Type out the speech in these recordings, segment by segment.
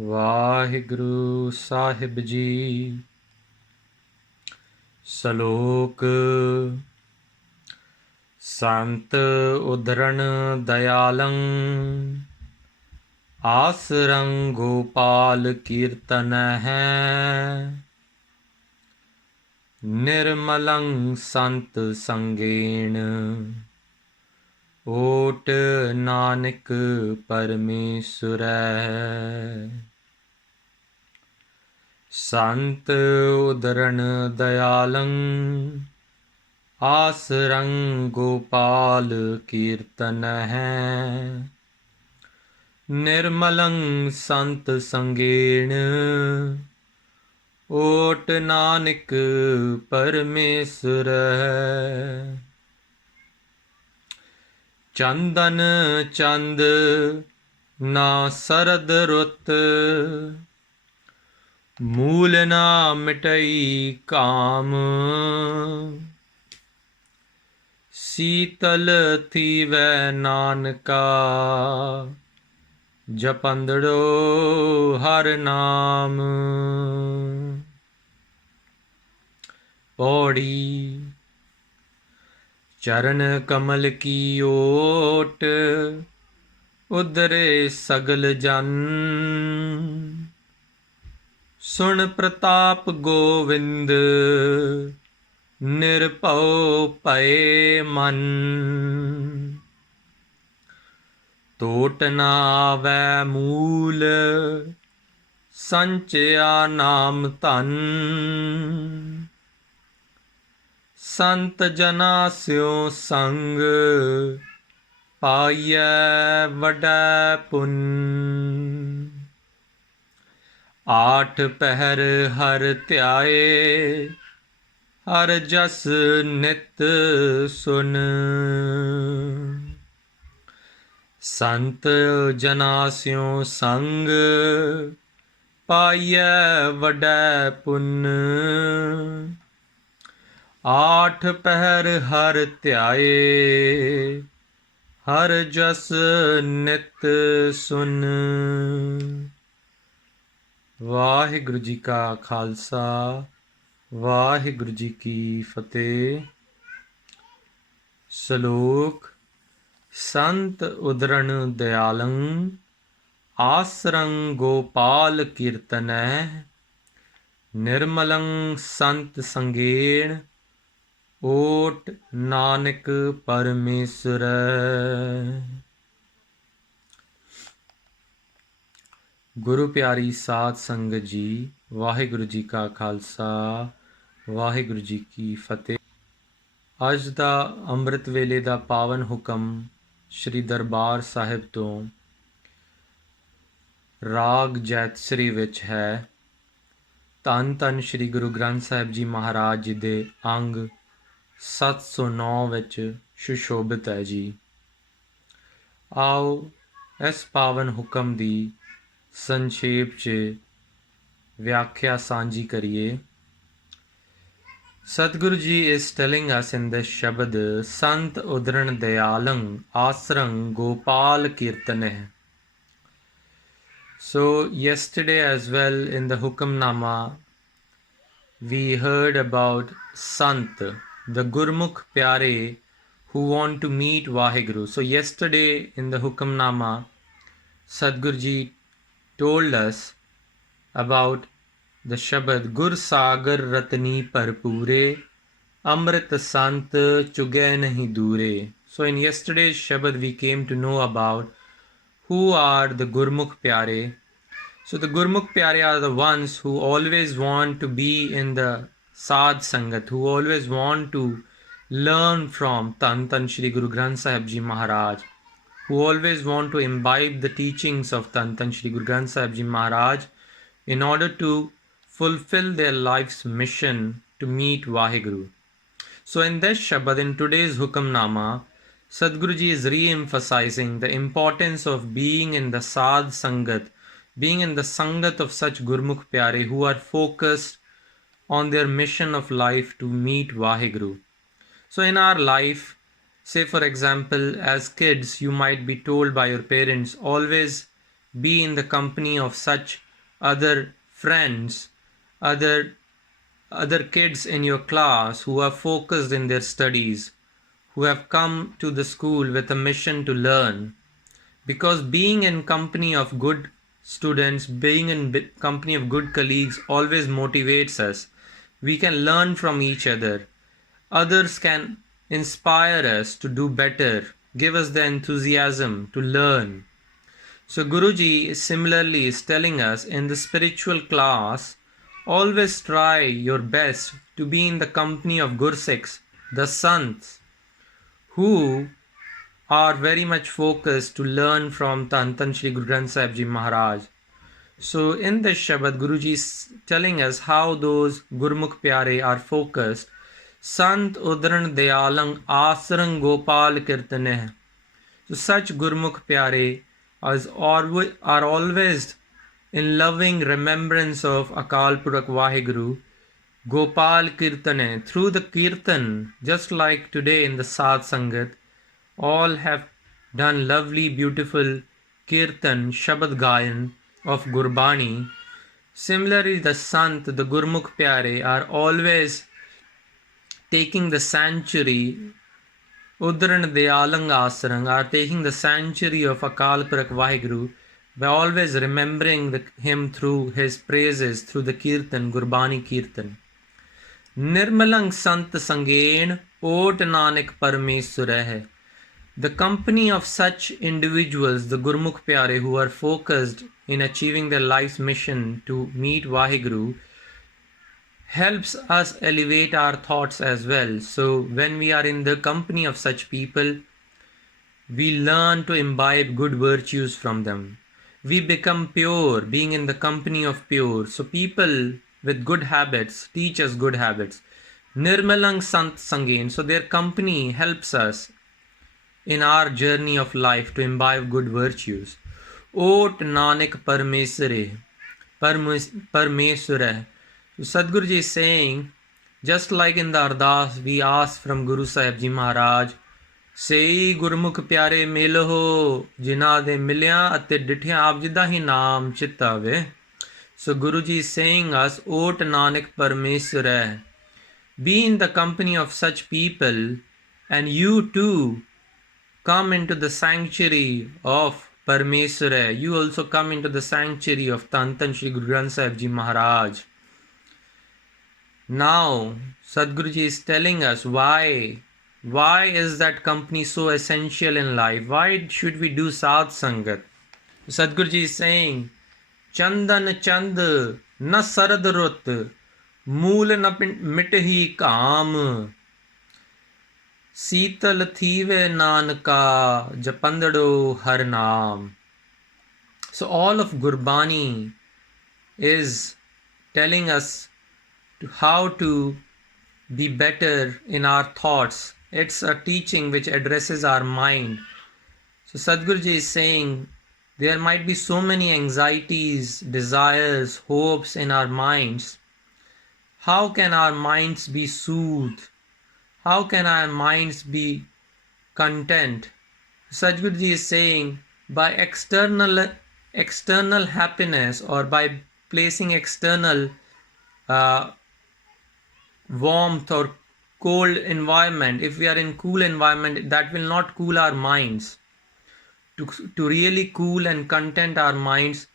ਵਾਹਿਗੁਰੂ ਸਾਹਿਬ ਜੀ। ਸ਼ਲੋਕ। ਸੰਤ ਉਦਰਣ ਦਇਆਲੰ, ਆਸਰੰ ਗੋਪਾਲ ਕੀਰਤਨ ਹੈ। ਨਿਰਮਲੰ ਸੰਤ ਸੰਗੇਣ, ਓਟ ਨਾਨਕ ਪਰਮੇਸ਼ਰੈ। ਸੰਤ ਉਦਰਣ ਦਇਆਲੰ, ਆਸਰੰ ਗੋਪਾਲ ਕੀਰਤਨ ਹੈ। ਨਿਰਮਲੰ ਸੰਤ ਸੰਗੇਣ, ਓਟ ਨਾਨਕ ਪਰਮੇਸ਼ਰੈ। ਚੰਦਨ ਚੰਦ ਨਾ ਸਰਦ ਰੁੱਤ, ਮੂਲ ਨਾ ਮਿਟਈ ਕਾਮ। ਸੀਤਲ ਥੀਵੈ ਨਾਨਕਾ, ਜਪੰਦੜੋ ਹਰਿ ਨਾਮ। ਪੌੜੀ। ਚਰਨ ਕਮਲ ਕੀ ਓਟ, ਉਦਰੇ ਸਗਲ ਜਨ। ਸੁਣ ਪ੍ਰਤਾਪ ਗੋਵਿੰਦ, ਨਿਰਭਉ ਭਏ ਮਨ। ਟੋਟ ਨਾ ਆਵੈ ਮੂਲ, ਸੰਚਿਆ ਨਾਮ ਧਨ। ਸੰਤ ਜਨਾ ਸਿਉ ਸੰਗ, ਪਾਈਐ ਵਡੈ ਪੁੰਨ। ਆਠ ਪਹਿਰ ਹਰਿ ਧਿਆਏ, ਹਰਿ ਜਸ ਨਿਤ ਸੁਨ। ਸੰਤ ਜਨਾ ਸਿਉ ਸੰਗ, ਪਾਈਐ ਵਡੈ ਪੁੰਨ। ਆਠ ਪਹਿਰ ਹਰਿ ਧਿਆਏ, ਹਰਿ ਜਸ ਨਿਤ ਸੁਨ। ਵਾਹਿਗੁਰੂ ਜੀ ਕਾ ਖਾਲਸਾ, ਵਾਹਿਗੁਰੂ ਜੀ ਕੀ ਫਤਿਹ। ਸ਼ਲੋਕ। ਸੰਤ ਉਦਰਣ ਦਇਆਲੰ, ਆਸਰੰ ਗੋਪਾਲ ਕੀਰਤਨੈ। ਨਿਰਮਲੰ ਸੰਤ ਸੰਗੇਣ, ਓਟ ਨਾਨਕ ਪਰਮੇਸ਼ਰੈ। ਗੁਰੂ ਪਿਆਰੀ ਸਾਧ ਸੰਗਤ ਜੀ, ਵਾਹਿਗੁਰੂ ਜੀ ਕਾ ਖਾਲਸਾ, ਵਾਹਿਗੁਰੂ ਜੀ ਕੀ ਫਤਿਹ। ਅੱਜ ਦਾ ਅੰਮ੍ਰਿਤ ਵੇਲੇ ਦਾ ਪਾਵਨ ਹੁਕਮ ਸ਼੍ਰੀ ਦਰਬਾਰ ਸਾਹਿਬ ਤੋਂ ਰਾਗ ਜੈਤਸਰੀ ਵਿੱਚ ਹੈ। ਧੰਨ ਧੰਨ ਸ਼੍ਰੀ ਗੁਰੂ ਗ੍ਰੰਥ ਸਾਹਿਬ ਜੀ ਮਹਾਰਾਜ ਜੀ ਦੇ ਅੰਗ 709 ਵਿੱਚ ਸੁਸ਼ੋਭਿਤ ਹੈ ਜੀ। ਆਓ ਇਸ ਪਾਵਨ ਹੁਕਮ ਦੀ ਸੰਖੇਪ 'ਚ ਵਿਆਖਿਆ ਸਾਂਝੀ ਕਰੀਏ। Sadhguru ji is telling us in this Shabad, Sant Udran Dayalang Asrang Gopal Kirtaneh. So yesterday as well in the Hukamnama, we heard about Sant, the Gurmukh Pyare who want to meet Vaheguru. So yesterday in the Hukamnama, Sadhguru ji told us about the Shabad Gur Sagar Ratni Parpure, Amrit Sant Chugai Nahi Dure. So in yesterday's Shabad we came to know about who are the Gurmukh Pyare. So the Gurmukh Pyare are the ones who always want to be in the Sadh Sangat, who always want to learn from Tan Tan Shri Guru Granth Sahib Ji Maharaj, who always want to imbibe the teachings of Tan Tan Shri Guru Granth Sahib Ji Maharaj in order to fulfill their life's mission to meet Vaheguru. So in this Shabad, in today's Hukamnama, Sadhguru ji is re-emphasizing the importance of being in the Sadh Sangat, being in the Sangat of such Gurmukh Pyare who are focused on their mission of life to meet Vaheguru. So in our life, say for example, as kids, you might be told by your parents, always be in the company of such other friends, other kids in your class who are focused in their studies, who have come to the school with a mission to learn. Because being in company of good students, being in company of good colleagues always motivates us. We can learn from each other. Others can inspire us to do better, give us the enthusiasm to learn. So Guruji similarly is telling us in the spiritual class, always try your best to be in the company of Gursikhs, the Sants, who are very much focused to learn from Tan Shri Guru Granth Sahib Ji Maharaj. So in this Shabad, Guruji is telling us how those Gurmukh Pyare are focused. Sant Udran Dayalang Asrang Gopal Kirtaneh. So such Gurmukh Pyare are always in loving remembrance of Akal Purakh Vaheguru, Gopal Kirtane. Through the Kirtan, just like today in the Sadh Sangat, all have done lovely, beautiful Kirtan, Shabad Gayan of Gurbani. Similarly, the Sant, the Gurmukh Pyare are always taking the sanctuary, Udran Dayalang Asrang, are taking the sanctuary of Akal Purakh Vaheguru by always remembering him through his praises, through the Kirtan, Gurbani Kirtan. Nirmalang Sant Sangen Ot Nanak Parmeswara hai. The company of such individuals, the Gurmukh Pyare, who are focused in achieving their life's mission to meet Vaheguru, helps us elevate our thoughts as well. So when we are in the company of such people, we learn to imbibe good virtues from them. We become pure, being in the company of pure. So people with good habits teach us good habits. Nirmalang Sant Sangen. So their company helps us in our journey of life to imbibe good virtues. Ot Nanak Parmeswara. So Sadhguruji is saying, just like in the Ardas we ask from Guru Sahib Ji Maharaj, Sei Gurmukh Pyare Melho, Jina de Milya Ate Dithya Aap Jida Hi Naam Chittave. So Guruji is saying us, Ot Nanak Parmeswara. Be in the company of such people, and you too come into the sanctuary of Parmeswara. You also come into the sanctuary of Tan Shri Guru Granth Sahib Ji Maharaj. Now, Sadhguruji is telling us why is that company so essential in life? Why should we do Sadh Sangat? Sadhguruji is saying, Chandan Chand na sarad rut, mool na mitahi kaam, Seetal thive nanka, japandado har naam. So all of Gurbani is telling us how to be better in our thoughts. It's a teaching which addresses our mind. So Sadhguruji is saying there might be so many anxieties, desires, hopes in our minds. How can our minds be soothed? How can our minds be content? Sadhguruji is saying by external happiness, or by placing external warmth or cold environment, if we are in cool environment, that will not cool our minds. To really cool and content our minds,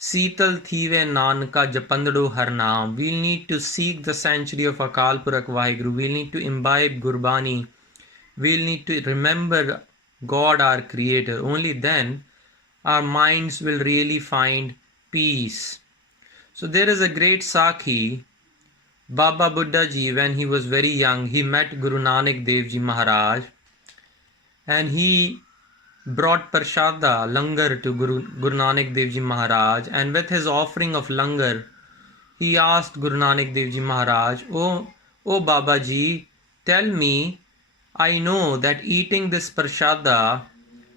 Seetal thive nanka japandado har naam. We'll need to seek the sanctuary of Akal Purakh Vaheguru. We'll need to imbibe Gurbani. We'll need to remember God, our Creator. Only then our minds will really find peace. So there is a great Sakhi. Baba Buddha Ji, when he was very young, he met Guru Nanak Dev Ji Maharaj, and he brought Prashada, Langar, to Guru Nanak Dev Ji Maharaj, and with his offering of Langar, he asked Guru Nanak Dev Ji Maharaj, Oh Baba Ji, tell me, I know that eating this Prashada,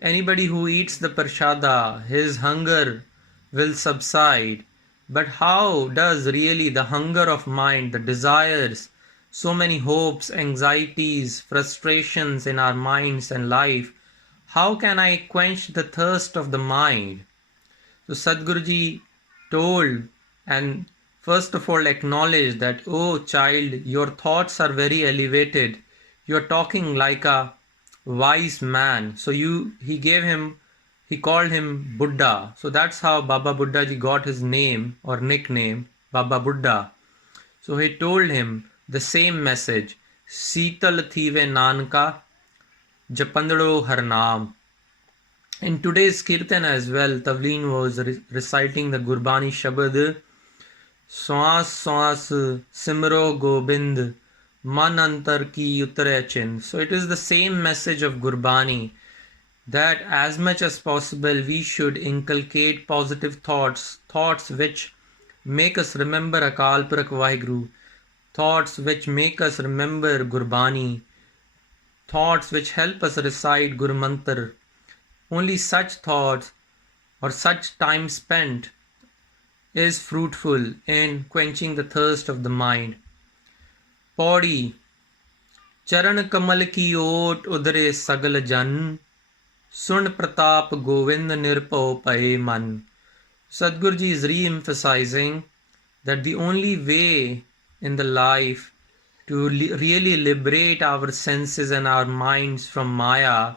anybody who eats the Prashada, his hunger will subside. But how does really the hunger of mind, the desires, so many hopes, anxieties, frustrations in our minds and life, how can I quench the thirst of the mind? So Sadhguruji told and first of all acknowledged that, oh child, your thoughts are very elevated. You're talking like a wise man. So he called him Buddha. So that's how Baba Buddha ji got his name or nickname, Baba Buddha. So he told him the same message, Sital thive Nanka, Japandro Harnam. In today's Kirtan as well, Tavleen was reciting the Gurbani Shabad, Swas Swas Simro Gobind, Man Antar Ki Utare Chin. So it is the same message of Gurbani that as much as possible we should inculcate positive thoughts, thoughts which make us remember Akal Purakh Vaheguru, thoughts which make us remember Gurbani, thoughts which help us recite Guru Mantar. Only such thoughts or such time spent is fruitful in quenching the thirst of the mind. Paudi Charan Kamal ki ot udre sagal jan, Sun Pratap Govind Nirpao Pae Man. Sadhguruji is re-emphasizing that the only way in the life to really liberate our senses and our minds from Maya,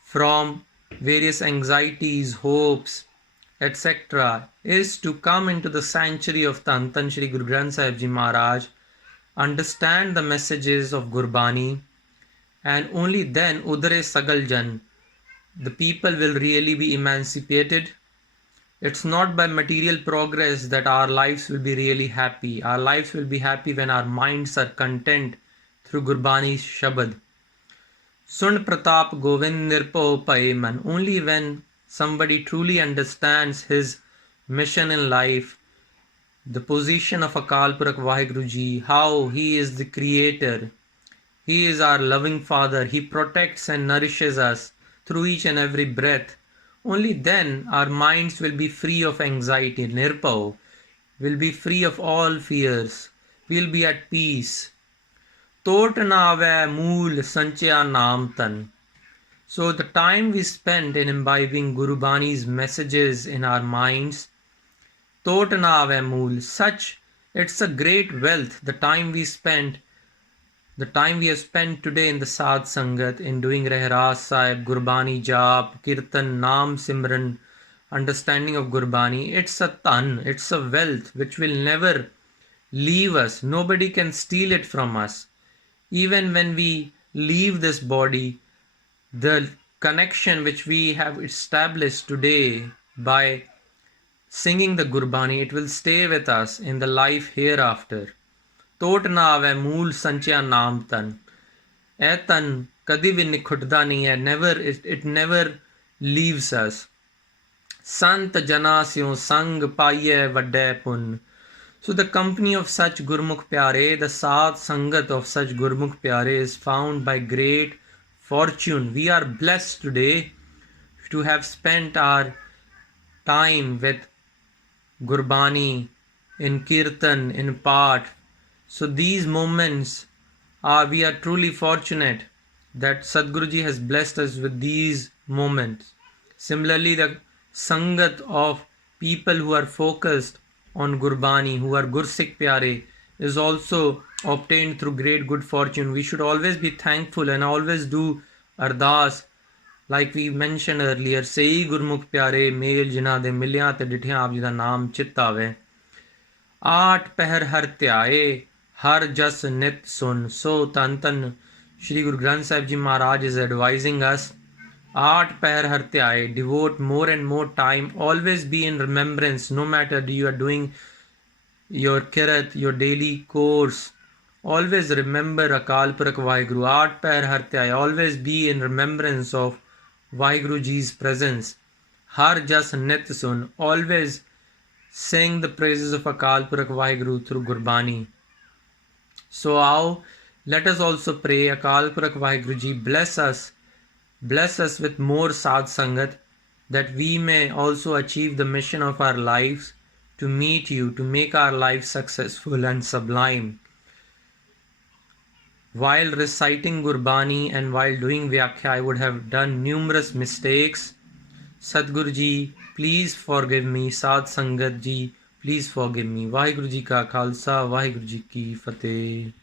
from various anxieties, hopes, etc., is to come into the sanctuary of Tan Tan Shri Guru Granth Sahib Ji Maharaj, understand the messages of Gurbani, and only then Udare Sagal Jan, the people will really be emancipated. It's not by material progress that our lives will be really happy. Our lives will be happy when our minds are content through Gurbani's Shabad. Sun Pratap Govind Nirpo Paeman. Only when somebody truly understands his mission in life, the position of Akal Purakh Vaheguru Ji, how he is the creator, he is our loving father, he protects and nourishes us through each and every breath. Only then our minds will be free of anxiety, nirpao, will be free of all fears, we'll be at peace. Tot na ave mool sanchya naam tan. So the time we spend in imbibing Guru Bani's messages in our minds, tot na ave mool, such, it's a great wealth, the time we have spent today in the Sadh Sangat, in doing Rehras Sahib, Gurbani Jap, Kirtan, Naam Simran, understanding of Gurbani, it's a tan, it's a wealth which will never leave us. Nobody can steal it from us. Even when we leave this body, the connection which we have established today by singing the Gurbani, it will stay with us in the life hereafter. Tot na ave mool sanchya naam tan. Eh tan kadi vi nikhutda nahi hai, it never leaves us. Sant jana syon sang paiye vadde pun. So the company of such Gurmukh Pyare, the Sadh Sangat of such Gurmukh Pyare is found by great fortune. We are blessed today to have spent our time with Gurbani, in Kirtan, in Path. So these moments we are truly fortunate that Sadhguruji has blessed us with these moments. Similarly, the Sangat of people who are focused on Gurbani, who are Gursikh Pyare, is also obtained through great good fortune. We should always be thankful and always do Ardas, like we mentioned earlier, Sei Gurmukh Pyare, Mel Jina de Milya te Dithiyan Aap Ji da Naam Chit Aave. Aat Pahar Har Dhyaye, Har Jas Nit Sun. So Tan Tan Shri Guru Granth Sahib Ji Maharaj is advising us, Aat Pahar Har Dhyaye, devote more and more time, always be in remembrance, no matter you are doing your kirat, your daily course, always remember Akal Purakh Vaheguru. Aat Pahar Har Dhyaye, always be in remembrance of Vaheguru Ji's presence. Har Jas Nit Sun, always sing the praises of Akal Purakh Vaheguru through Gurbani. So let us also pray, Akal Purakh Vaheguru Ji bless us with more Sadh Sangat, that we may also achieve the mission of our lives, to meet you, to make our lives successful and sublime. While reciting Gurbani and while doing Vyakhya, I would have done numerous mistakes. Satguru ji please forgive me, साध संगत जी please forgive me. Waheguru ji का खालसा, वाहिगुरु जी की फतेह।